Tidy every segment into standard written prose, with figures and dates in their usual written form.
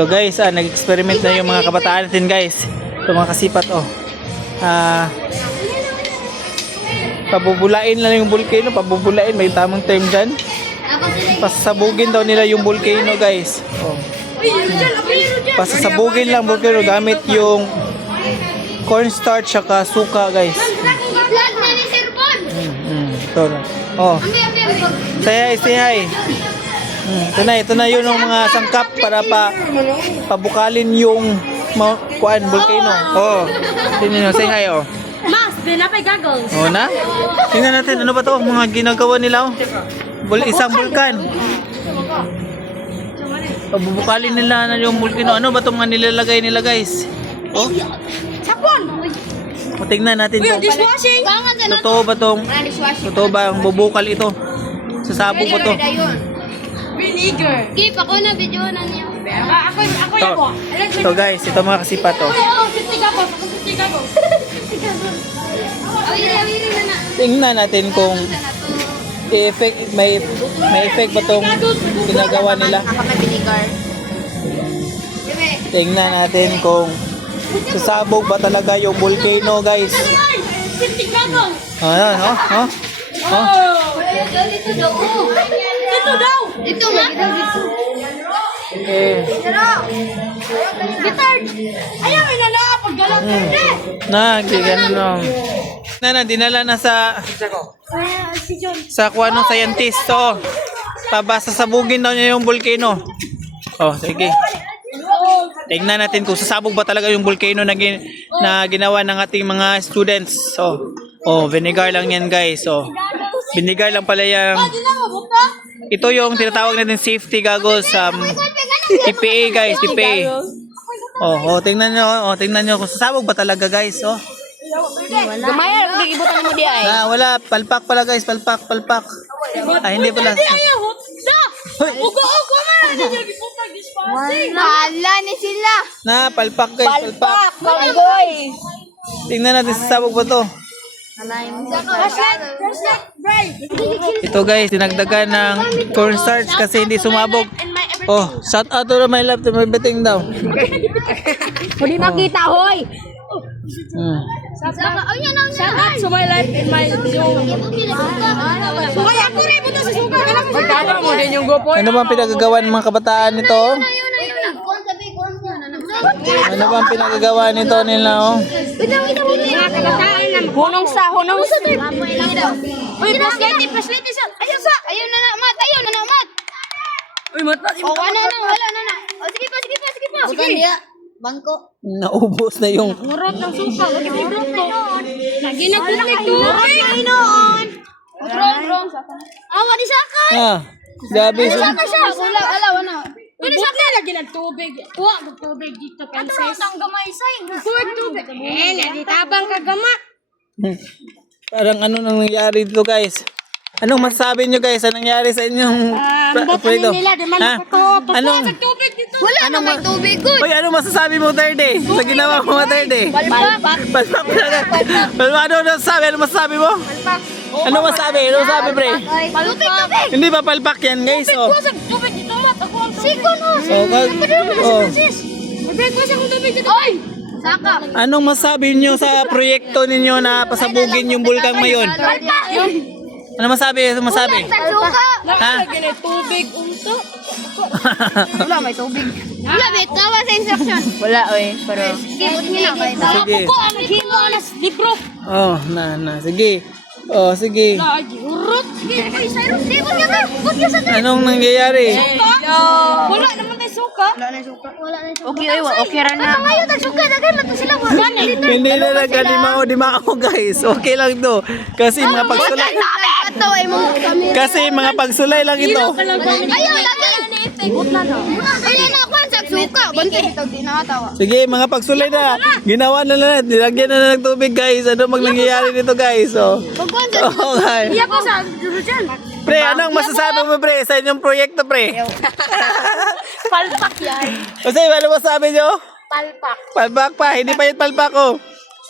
Ito guys, nag-experiment na yung mga kabataan natin guys. Ito mga kasipat oh. Pabubulain lang yung volcano, pabubulain, may tamang term dyan. Pasasabugin daw nila yung volcano guys. Oh. Pasasabugin lang volcano gamit yung cornstarch saka suka guys. Ito na. Oh. Say hi. Ito na yun ang mga sangkap para pabukalin yung volcano. Oh. Tingnan nyo, say hi oh. Mas, dinapay goggles. Oh na? Tingnan natin ano ba to mga ginagawa nila oh. Isang bulkan. Pabubukalin nila na yung volcano. Ano ba itong mga nilalagay nila guys? Oh. Sapon. O, tingnan natin to. Dishwashing. Totoo ba tong? Totoo ba ang bubukal ito? Sasabog ba to? Vinegar. Gip, ako na video na niya. Ako yako. Ito guys, ito mga kasipat to. Awiri na na. Tingnan natin kung may effect ba tong ginagawa nila. Tingnan natin kung sasabog ba talaga yung volcano guys. Dito daw. Dito daw. Dito nga. Okay. Gitard. Ayaw na na paggalang Dinala na sa kuha ng scientist. So, sabugin daw niya yung volcano. Oh, sige. Tingnan natin kung sasabog ba talaga yung volcano na ginawa ng ating mga students. So, vinegar lang yan guys. So, vinegar lang pala yan. Ito yung tinatawag natin safety goggles. TPA guys, TPA. Tingnan nyo kung sasabog ba talaga guys. Gamaya, ibutan mo di ay. Wala, palpak pala guys, palpak. Hindi pala. Ugo man. Wala ni sila. Palpak guys, palpak. Bagoy. Tingnan natin sasabog ba to. Ito guys, dinagdagan ng cornstarch kasi hindi sumabog. Oh, shout out to my love to my betting daw. Hindi makita, hoy. Shout out to my life and my Hoy, ako rin mo to sa suka. Magkano mo din yung gopoy. Ano bang pinagagawa ng mga kabataan nito? Ano bang pinagagawa nito nila oh? Hunong sa. Uy, pasliti sa. Ayun na na, mat. Uy, mata. Wala na. Sige pa. Bukan dia. Bangko. Naubos na yung Murot ng suka. Lagi may broto. Lagi nagbulik tubig. Bro. Awa di saka. gabi Saka siya. Wala. Pwede sa akin lagi nagtubig. Kuha ng tubig dito, princess. Ang gamay say. Kuha tubig. Naditabang kagama. Parang ano nang nangyari dito guys? Anong masasabi nyo guys? Anong nangyari sa inyong proyekto? Nila, di man ako. Anong Tubig dito. Wala na may tubig. Good. Uy, anong masasabi mo third day? Sa ginawa mo third day? Palpak. Palpak talaga. Ano masasabi? Ano masasabi mo? Ano masasabi? Ano masabi pre? Tubig. Hindi ba palpak yan guys? Oh. Kusag tubig dito, mat. Ako ang Siko no. Kusag ang tubig dito. Oy. Saka. Anong masabi nyo sa proyekto ninyo na pasabugin yung bulkang mayon? Ano masabi? Suka. Ha? Lagi na tubig unto. Wala may tubig. Wala may tawa sa instruction. Wala pero kibot niya na. Sige. Ako ang naghimo na libro. Oh, sige. Oh, sige. Lagi urot. Kibot niya ka. Kibot niya sa. Anong nangyayari? Wala naman tayo suka. Okay ra na. Ngayon tagsuka daghan man to sila. Hindi na nagkalima o guys. Okay lang to. Kasi mga pagsulay. Kasi mga pagsulay lang ito. Ayaw lagi. Ayun na kwan sa suka. Bante bitaw di nakatawa. Sige, mga pagsulay na. Ginawa na lang. Nilagyan na ng tubig guys. Ano mang nangyayari dito guys? Oh. Pagkwan sa Okay. Iya ko sa dyan. Pre, anong masasabi mo pre sa inyong proyekto pre? Palpak yan. Kasi ano masasabi nyo? Palpak. Palpak pa. Hindi pa yung palpak ko.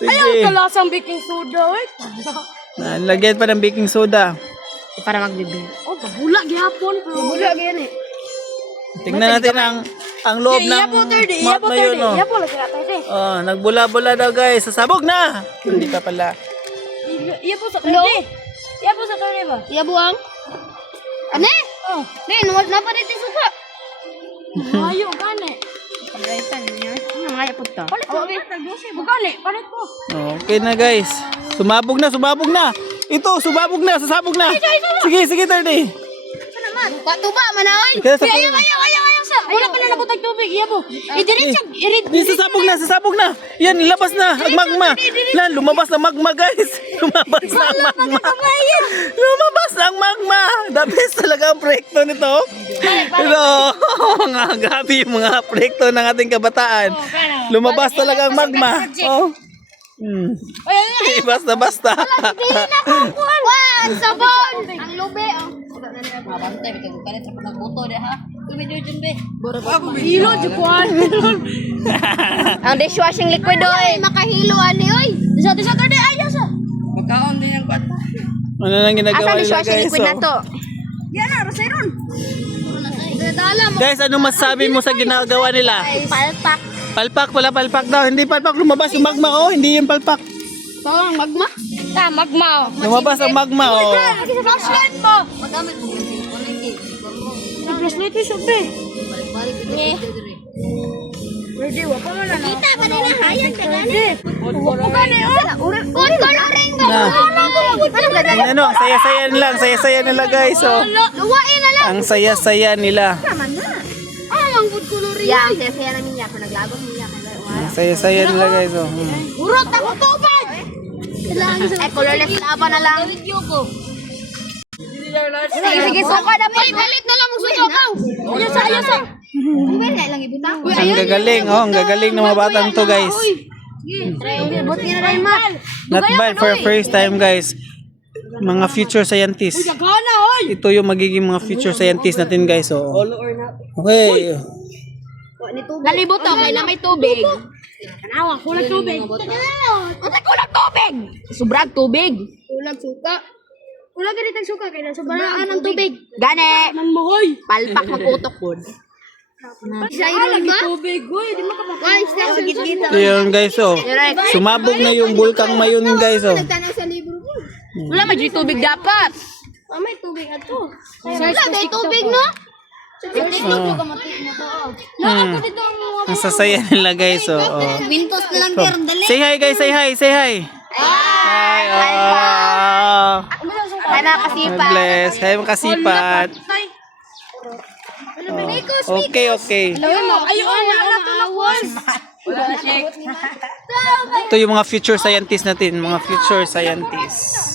Ayaw Sige. kalasang baking soda. Lagyan pa ng baking soda. Para magbibig. Oh, babula gihapon. Babula gihapon. Wala gyud eh. Tingnan natin ang loob ng map na yun. Oh. Nagbula-bula daw guys. Sasabog na! Hindi pa pala. Iya po sa kanya. Iya po sa kanya ba? Iya buang. Ane? Oh. Nen, wala pa rin suka. Ayo gani. Pagaitan niya. Ano nga po to? Palit ko. Bugani, palit ko. Okay na guys. Sumabog na. Ito, sumabog na. Sasabog na. Sige, 30. Patuba, manaoy. Kaya sa Ayaw sa. Wala pa na nabutag tubig. Iya po. Idiretso. Di, sasabog na. Yan, labas na. Ang magma. Lan, lumabas ang magma, guys. Lumabas ang magma. The best talaga ang proyekto nito. Pero, mga grabe yung mga proyekto ng ating kabataan. Lumabas talaga ang magma. Oh. Basta. Wah, ang sabon. Ang lube, oh. Mabantay bitaw ko kanit sa pagboto de ha. Video jud be. Hilo jud kuan. Ang dishwashing liquid, oy. Makahilo, ani, oy. Sa Saturday ayo sa. Magkaon din ang kwat. Ano nang ginagawa Asa nila, dishwashing guys? liquid na to? Yan na rasayron. Guys, ano masabi mo sa ginagawa nila? Palpak. Palpak daw. Hindi palpak. Lumabas yung magma. Oh, hindi yung palpak. Ito ang magma? Magma. Lumabas ang magma. Oh. Flashlight mo. Magamit mo yung cellphone lagi. Flashlight mo siya be. Balik-balik ito. Pwede wa pa man na. Kita pa nila hayag ka gani. Bugani oh. Good coloring ba? Ano, saya-saya nila guys. Oh. Luwain na lang. Ang saya-saya nila. Ang good coloring. Yeah, saya-saya namin niya. Kung naglagos niya. Ang saya-saya nila guys. Oh. Urot ako tubig. Colorless lava na lang. Video ko. Sige, suka na pa. Galit na lang ang suka. Ayos sa. Wala lang ibutang. Ang gagaling ng mga batang to guys. Buti na rin, Mat. Not bad for first time guys. Mga future scientists. Gana oy. Ito yung magiging mga future scientists natin guys. Oh. Okay. Nalibot to, kaya na may tubig. Anawa, kulang tubig. Ang kulang tubig! Sobrang tubig. Kulang suka. Kulang ganit ang suka, kaya sobrang ng tubig. Gane! Manmohoy. Palpak mag-utok po. Lagi tubig oy, di mo ka Guys, git-git. Yun guys. Oh. Sumabog na yung bulkang mayon guys. Oh. Nagtanong sa libro mo. Wala may tubig dapat. May tubig ato. Wala, may tubig, no? Ang sasaya nila guys. Oh. Oh. Wintos na lang, pero dali. Say hi guys, say hi. Hi. Oh. Ay, nakasipa. Bless. Hi mga kasipat. Okay. Ayun na tunawon. Ito yung mga future scientists natin. Mga future scientists.